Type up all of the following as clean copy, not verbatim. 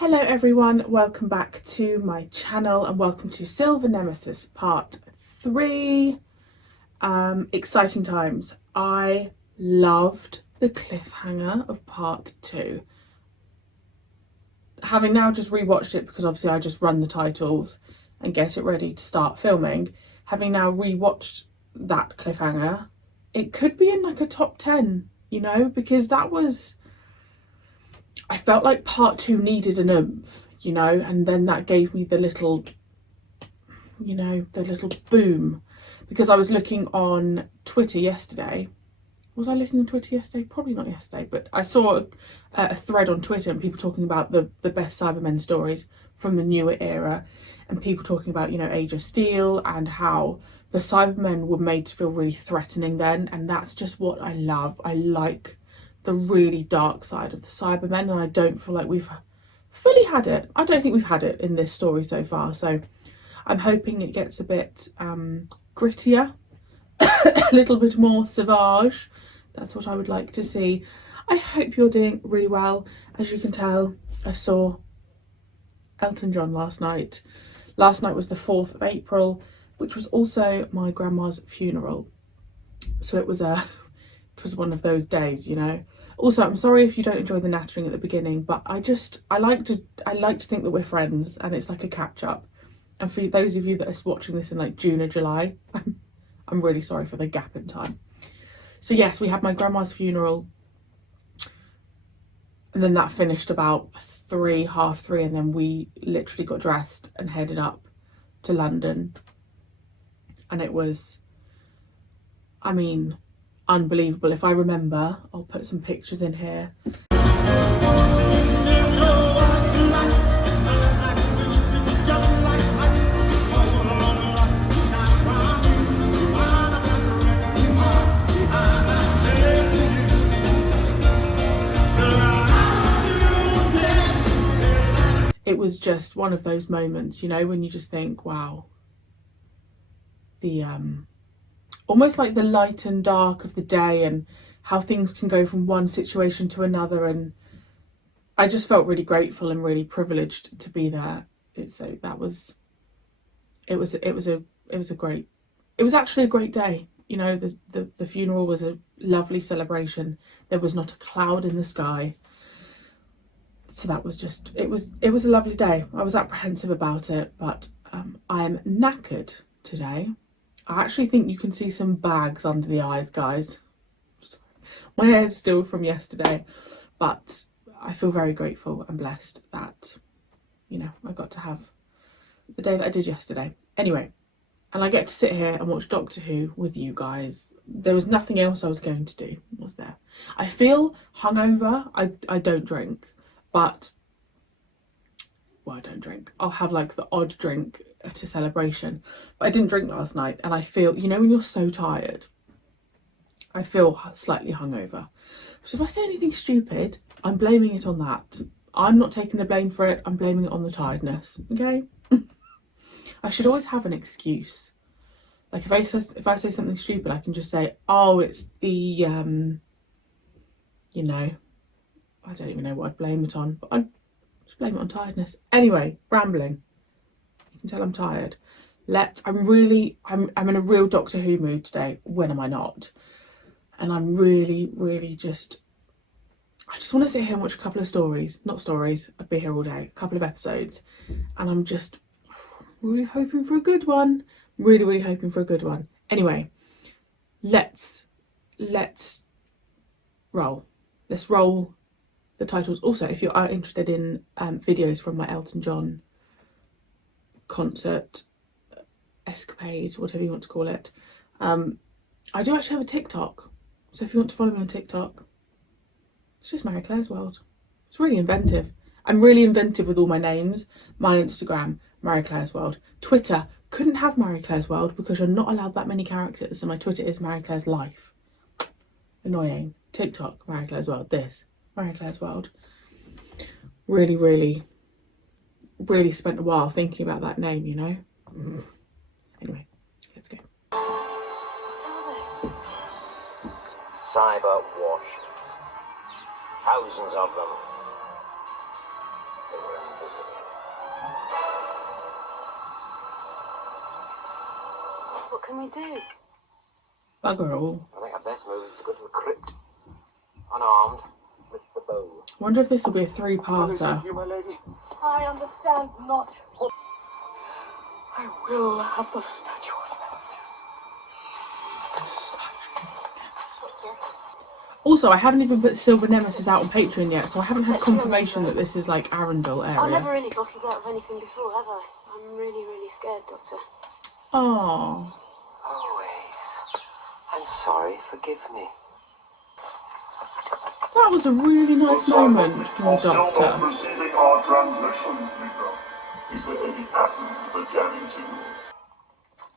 Hello everyone, welcome back to my channel and welcome to Silver Nemesis part 3. Exciting times. I loved the cliffhanger of part 2. Having now just rewatched it, because obviously I just run the titles and get it ready to start filming, having now rewatched that cliffhanger, it could be in like a top 10, you know, because that was... I felt like part 2 needed an oomph, you know, and then that gave me the little, you know, the little boom. Because I was looking on Twitter yesterday. Was I looking on Twitter yesterday? Probably not yesterday, but I saw a thread on Twitter and people talking about the best Cybermen stories from the newer era, and people talking about, you know, Age of Steel and how the Cybermen were made to feel really threatening then, and that's just what I love. I like the really dark side of the Cybermen, and I don't feel like we've fully had it. I don't think we've had it in this story so far, so I'm hoping it gets a bit grittier, a little bit more savage. That's what I would like to see. I hope you're doing really well. As you can tell, I saw Elton John last night. Last night was the 4th of April, which was also my grandma's funeral. So it was one of those days, you know. Also, I'm sorry if you don't enjoy the nattering at the beginning, but I like to think that we're friends and it's like a catch up. And for those of you that are watching this in like June or July, I'm really sorry for the gap in time. So yes, we had my grandma's funeral, and then that finished about 3, half 3, and then we literally got dressed and headed up to London. And it was, I mean, unbelievable. If I remember, I'll put some pictures in here. It was just one of those moments, you know, when you just think, wow, the almost like the light and dark of the day and how things can go from one situation to another. And I just felt really grateful and really privileged to be there. It was actually a great day. You know, the funeral was a lovely celebration. There was not a cloud in the sky. So that was just, it was a lovely day. I was apprehensive about it, but I am knackered today. I actually think you can see some bags under the eyes, guys. My hair is still from yesterday, but I feel very grateful and blessed that, you know, I got to have the day that I did yesterday. Anyway, and I get to sit here and watch Doctor Who with you guys. There was nothing else I was going to do, was there? I feel hungover. I don't drink, but, well, I don't drink. I'll have like the odd drink at a celebration, but I didn't drink last night, and I feel, you know, when you're so tired, I feel slightly hungover. So if I say anything stupid, I'm blaming it on that. I'm not taking the blame for it. I'm blaming it on the tiredness. Okay. I should always have an excuse. Like if I say something stupid, I can just say, oh, it's the you know, I don't even know what I'd blame it on, but I'd just blame it on tiredness. Anyway, rambling. You can tell I'm tired. I'm in a real Doctor Who mood today. When am I not? And I'm really I just want to sit here and watch a couple of stories. Not stories, I'd be here all day. A couple of episodes. And I'm just really hoping for a good one. Really hoping for a good one. Anyway, let's roll. Let's roll the titles. Also, if you are interested in videos from my Elton John concert escapade, whatever you want to call it, I do actually have a TikTok. So if you want to follow me on TikTok, it's just Marie-Clare's World. It's really inventive. I'm really inventive with all my names. My Instagram, Marie-Clare's World. Twitter, couldn't have Marie-Clare's World because you're not allowed that many characters. So my Twitter is Marie-Clare's Life. Annoying. TikTok, Marie-Clare's World. This, Marie-Clare's World. Really spent a while thinking about that name, you know. Anyway, let's go. Cyber warships. Thousands of them. They were What can we do? Bugger all. I think our best move is to go to the crypt, unarmed, with the bow. I wonder if this will be a three-parter. You, my lady. I understand not. I will have the statue of Nemesis. Also, I haven't even put Silver Nemesis out on Patreon yet, so I haven't had confirmation that this is like Arundel area. I've never really bottled out of anything before, have I? I'm really, really scared, Doctor. Oh. Always. I'm sorry, forgive me. That was a really nice moment from the Doctor. Still not receiving our transmissions, Mika. Is there any pattern to the jamming signal?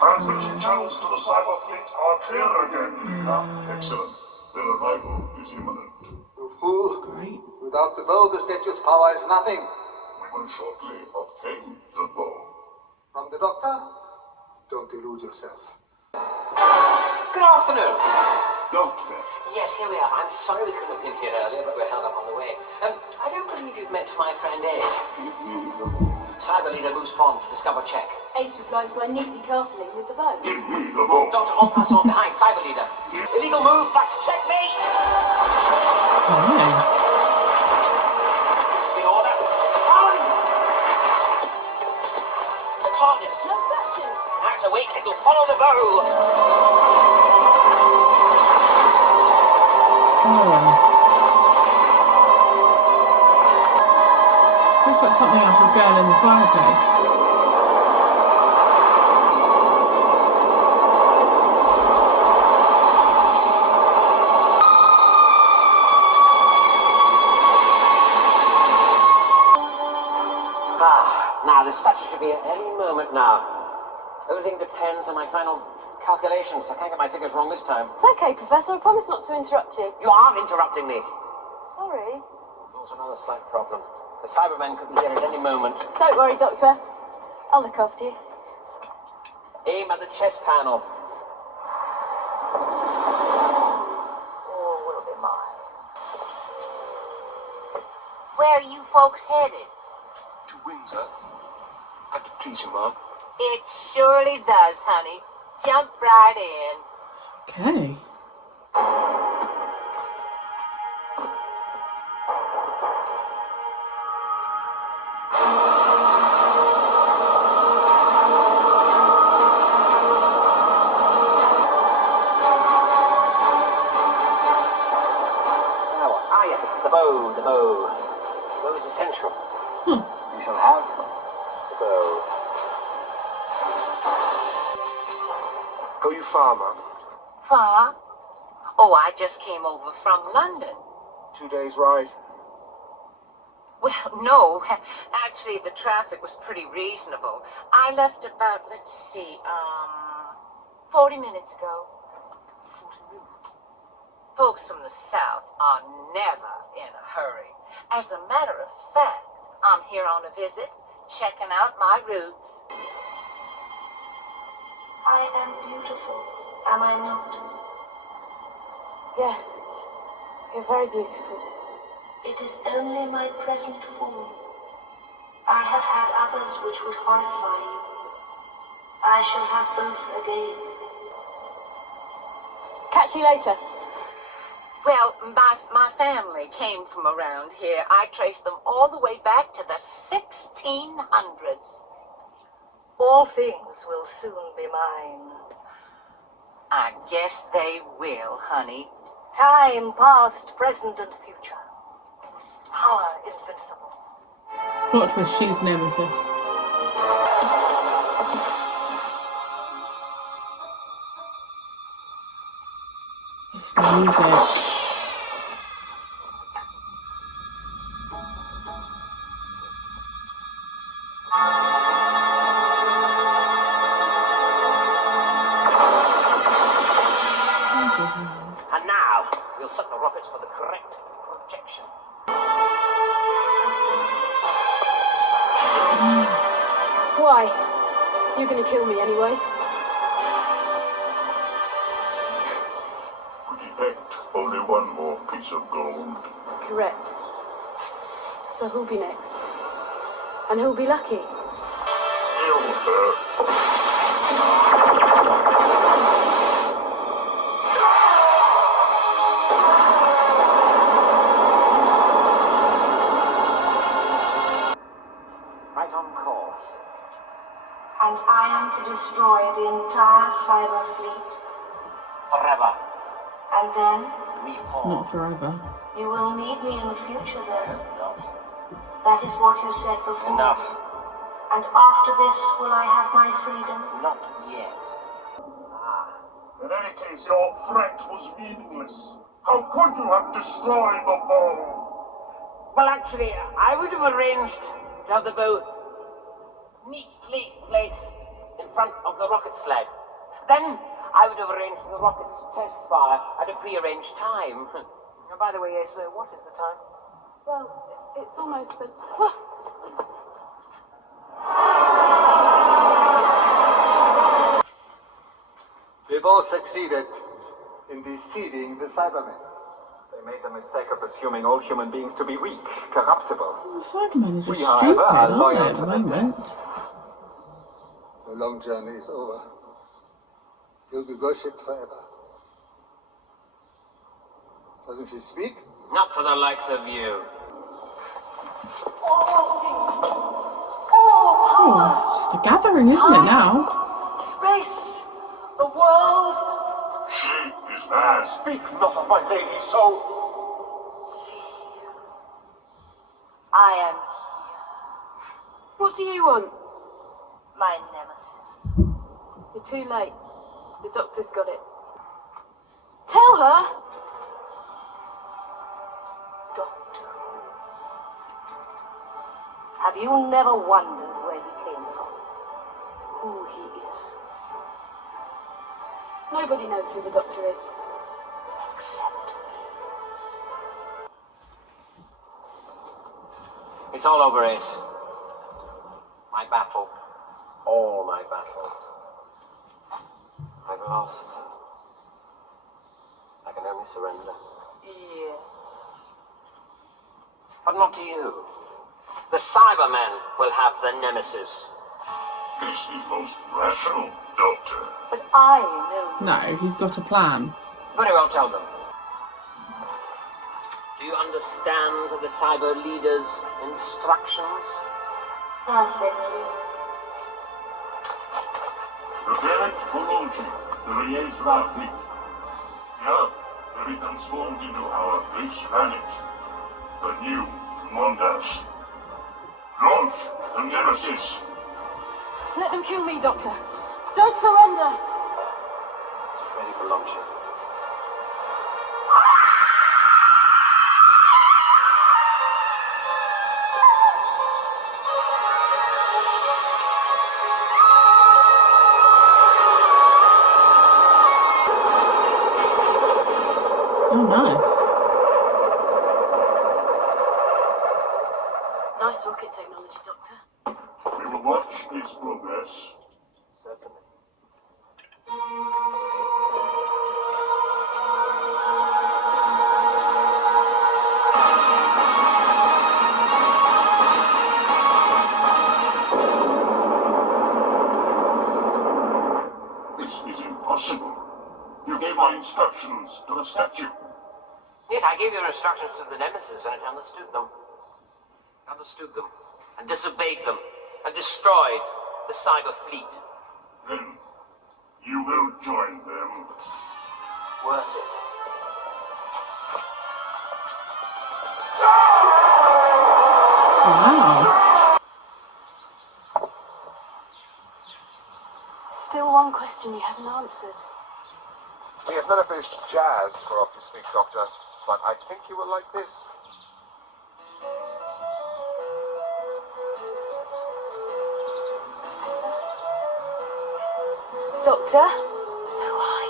Transmission channels to the cyber fleet are clear again, Mika. Excellent. Their arrival is imminent. You fool. Great. Without the bow, the statue's power is nothing. We will shortly obtain the bow. From the Doctor? Don't delude yourself. Good afternoon. Doctor. Yes, here we are. I'm sorry we couldn't have been here earlier, but we're held up on the way. I don't believe you've met my friend Ace. Cyber leader Moose Pond, discover check. Ace replies by neatly castling with the bow. Give me the bow. Doctor en passant behind, cyber leader. Illegal move, but checkmate! Nice. That's the order. Run! The TARDIS. No statue! That's a weak, it'll follow the bow. Oh. Looks like something out of Girl in the Fireplace. Now the statue should be at any moment now. Everything depends on my final calculations. I can't get my figures wrong this time. It's okay, Professor. I promise not to interrupt you. You are interrupting me. Sorry. There's also another slight problem. The Cybermen could be here at any moment. Don't worry, Doctor. I'll look after you. Aim at the chest panel. All will be mine. Where are you folks headed? To Windsor. And to please you, Mom. It surely does, honey. Jump right in. Okay. Yes, the bow. The bow is essential. You shall have the bow. Go you far, Mum? Far? Oh, I just came over from London. 2 days ride. Well, no. Actually, the traffic was pretty reasonable. I left about, 40 minutes ago. 40 minutes. Folks from the South are never in a hurry. As a matter of fact, I'm here on a visit, checking out my roots. I am beautiful, am I not? Yes. You're very beautiful. It is only my present form. I have had others which would horrify you. I shall have both again. Catch you later. Well, my family came from around here. I traced them all the way back to the 1600s. All things will soon be mine. I guess they will, honey. Time past, present, and future. Power invincible. Plot twist, she's Nemesis. It's music. And now, we'll set the rockets for the correct projection. Why? You're gonna kill me anyway. We detect only one more piece of gold. Correct. So who'll be next? And he'll be lucky. Right on course. And I am to destroy the entire cyber fleet. Forever. And then It's not forever. you will need me in the future then. No. That is what you said before. Enough. And after this, will I have my freedom? Not yet. In any case, your threat was meaningless. How could you have destroyed the bow? Well, actually, I would have arranged to have the bow neatly placed in front of the rocket sled. Then I would have arranged for the rockets to test fire at a pre-arranged time. Oh, by the way, yes, what is the time? Well, it's almost the... We've all succeeded in deceiving the Cybermen. They made the mistake of assuming all human beings to be weak, corruptible. The Cybermen are just We, however, stupid, are aren't they, loyal at to the the moment? The long journey is over. You'll be worshipped forever. Doesn't she speak? Not to the likes of you. Oh, it's just a gathering, isn't it, now? Space, the world. She is mad. Speak not of my lady so. See, I am What do you want? my nemesis. You're too late. The doctor's got it. Tell her! Doctor. Have you never wondered where he came from? Who he is? Nobody knows who the doctor is. Except It's all over, Ace. My battle. All my battles. I've lost. I can only surrender. yes. But not to you. The Cybermen will have the Nemesis. This is most rational, Doctor. But I know No, he's got a plan. Very well, tell them. Do you understand the Cyber Leader's instructions? perfectly. Prepare for launching the Marie-Clare fleet. The Earth will be transformed into our base planet. The new Mondas. Launch the Nemesis. Let them kill me, Doctor. Don't surrender! She's ready for launching. Oh, nice. Nice rocket technology, Doctor. We will watch its progress. Certainly. This is impossible. You gave my instructions to the statue. Yes, I gave your instructions to the Nemesis and it understood them. And disobeyed them. And destroyed the cyber fleet. Then you will join them. Worth it. Wow. Still one question you haven't answered. We have none of this jazz for off you speak, Doctor, but I think you will like this. Professor? Doctor? Who are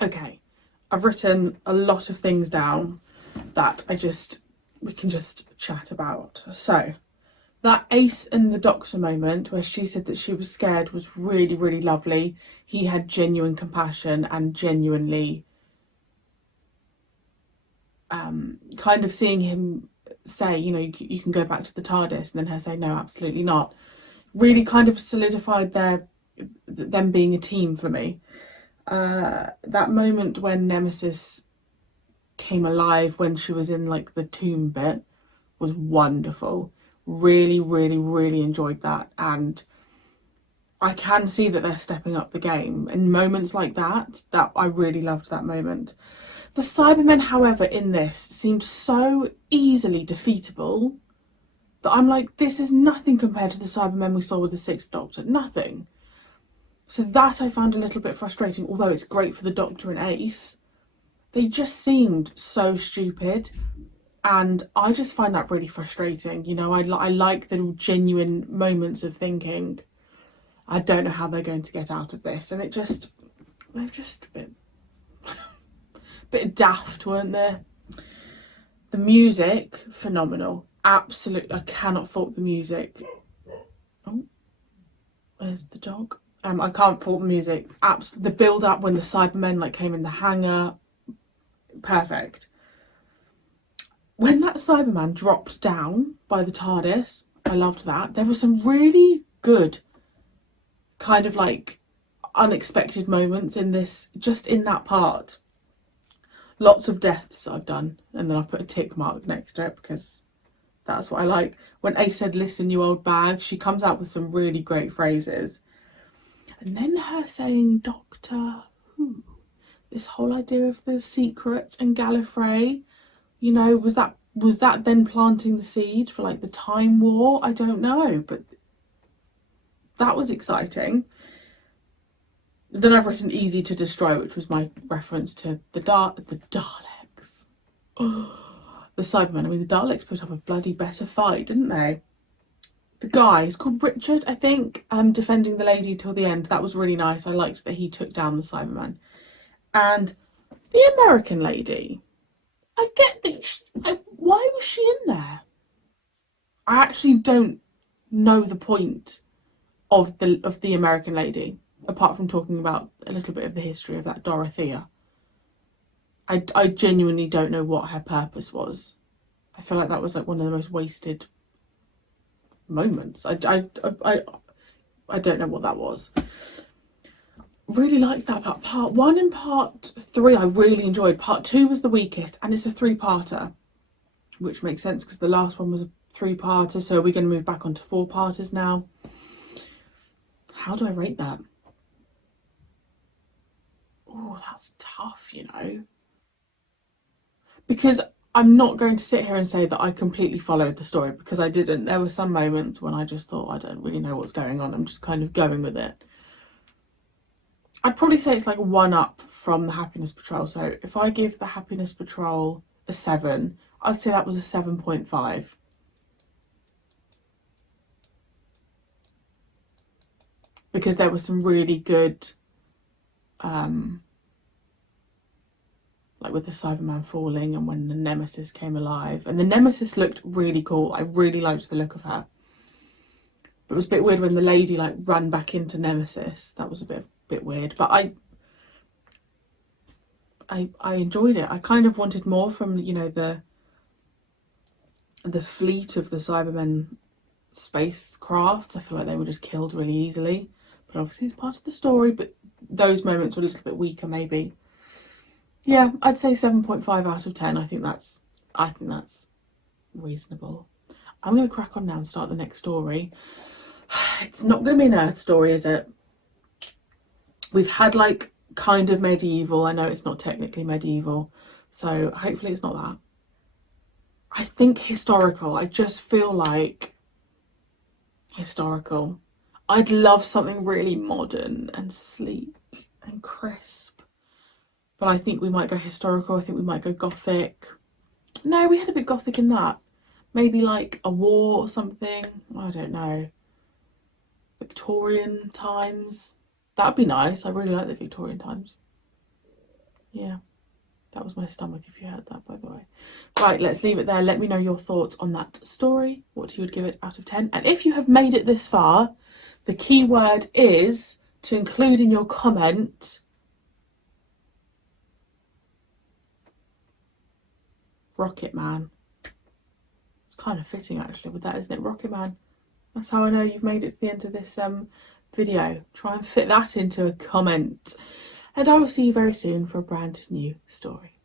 you? Okay. I've written a lot of things down that we can just chat about. So, that Ace and the Doctor moment where she said that she was scared was really, really lovely. He had genuine compassion and genuinely kind of seeing him say, you know, you can go back to the TARDIS, and then her say, no, absolutely not, really kind of solidified them being a team for me. That moment when Nemesis came alive when she was in like the tomb bit was wonderful. Really, really, really enjoyed that, and I can see that they're stepping up the game in moments like that. That I really loved that moment. The Cybermen, however, in this seemed so easily defeatable that I'm like, this is nothing compared to the Cybermen we saw with the Sixth Doctor. Nothing. So that I found a little bit frustrating, although it's great for the Doctor and Ace. They just seemed so stupid, and I just find that really frustrating. You know, I like the genuine moments of thinking, I don't know how they're going to get out of this, and they're just a bit daft, weren't they? The music, phenomenal. Absolutely, I cannot fault the music. Oh, there's the dog. I can't fault the music. The build up when the Cybermen like came in the hangar, perfect. When that Cyberman dropped down by the TARDIS, I loved that. There were some really good kind of like unexpected moments in this, just in that part. Lots of deaths I've done, and then I've put a tick mark next to it because that's what I like. When Ace said, listen, you old bag, she comes out with some really great phrases. And then her saying, Doctor Who, this whole idea of the secret and Gallifrey, you know, was that then planting the seed for like the Time War? I don't know, but that was exciting. Then I've written easy to destroy, which was my reference to the Daleks. Oh, the Cybermen. I mean, the Daleks put up a bloody better fight, didn't they? The guy, he's called Richard, I think, defending the lady till the end. That was really nice. I liked that he took down the Cyberman. And the American lady, I get that. Why was she in there? I actually don't know the point of the American lady, apart from talking about a little bit of the history of that Dorothea. I genuinely don't know what her purpose was. I feel like that was like one of the most wasted moments. I don't know what that was. Really liked that part. Part 1 and part 3 I really enjoyed. Part 2 was the weakest, and it's a 3-parter, which makes sense because the last one was a 3-parter, so we're going to move back onto 4-parters now. How do I rate that? Oh, that's tough, you know. Because I'm not going to sit here and say that I completely followed the story, because I didn't. There were some moments when I just thought, I don't really know what's going on. I'm just kind of going with it. I'd probably say it's like 1 up from the Happiness Patrol. So if I give the Happiness Patrol a 7, I'd say that was a 7.5. Because there were some really good, like with the Cyberman falling and when the Nemesis came alive. And the Nemesis looked really cool. I really liked the look of her. But it was a bit weird when the lady like ran back into Nemesis. That was a bit weird. But I enjoyed it. I kind of wanted more from, you know, the fleet of the Cybermen spacecraft. I feel like they were just killed really easily. But obviously it's part of the story. But those moments were a little bit weaker, maybe. Yeah, I'd say 7.5 out of 10. I think that's reasonable. I'm going to crack on now and start the next story. It's not going to be an Earth story, is it? We've had like kind of medieval. I know it's not technically medieval, so hopefully it's not that. I think historical. I just feel like historical. I'd love something really modern and sleek and crisp. But I think we might go historical. I think we might go gothic. No, we had a bit gothic in that. Maybe like a war or something. I don't know. Victorian times. That'd be nice. I really like the Victorian times. Yeah. That was my stomach if you heard that, by the way. Right, let's leave it there. Let me know your thoughts on that story. What you would give it out of 10. And if you have made it this far, the key word is to include in your comment Rocket Man. It's kind of fitting actually with that, isn't it? Rocket Man. That's how I know you've made it to the end of this video. Try and fit that into a comment. And I will see you very soon for a brand new story.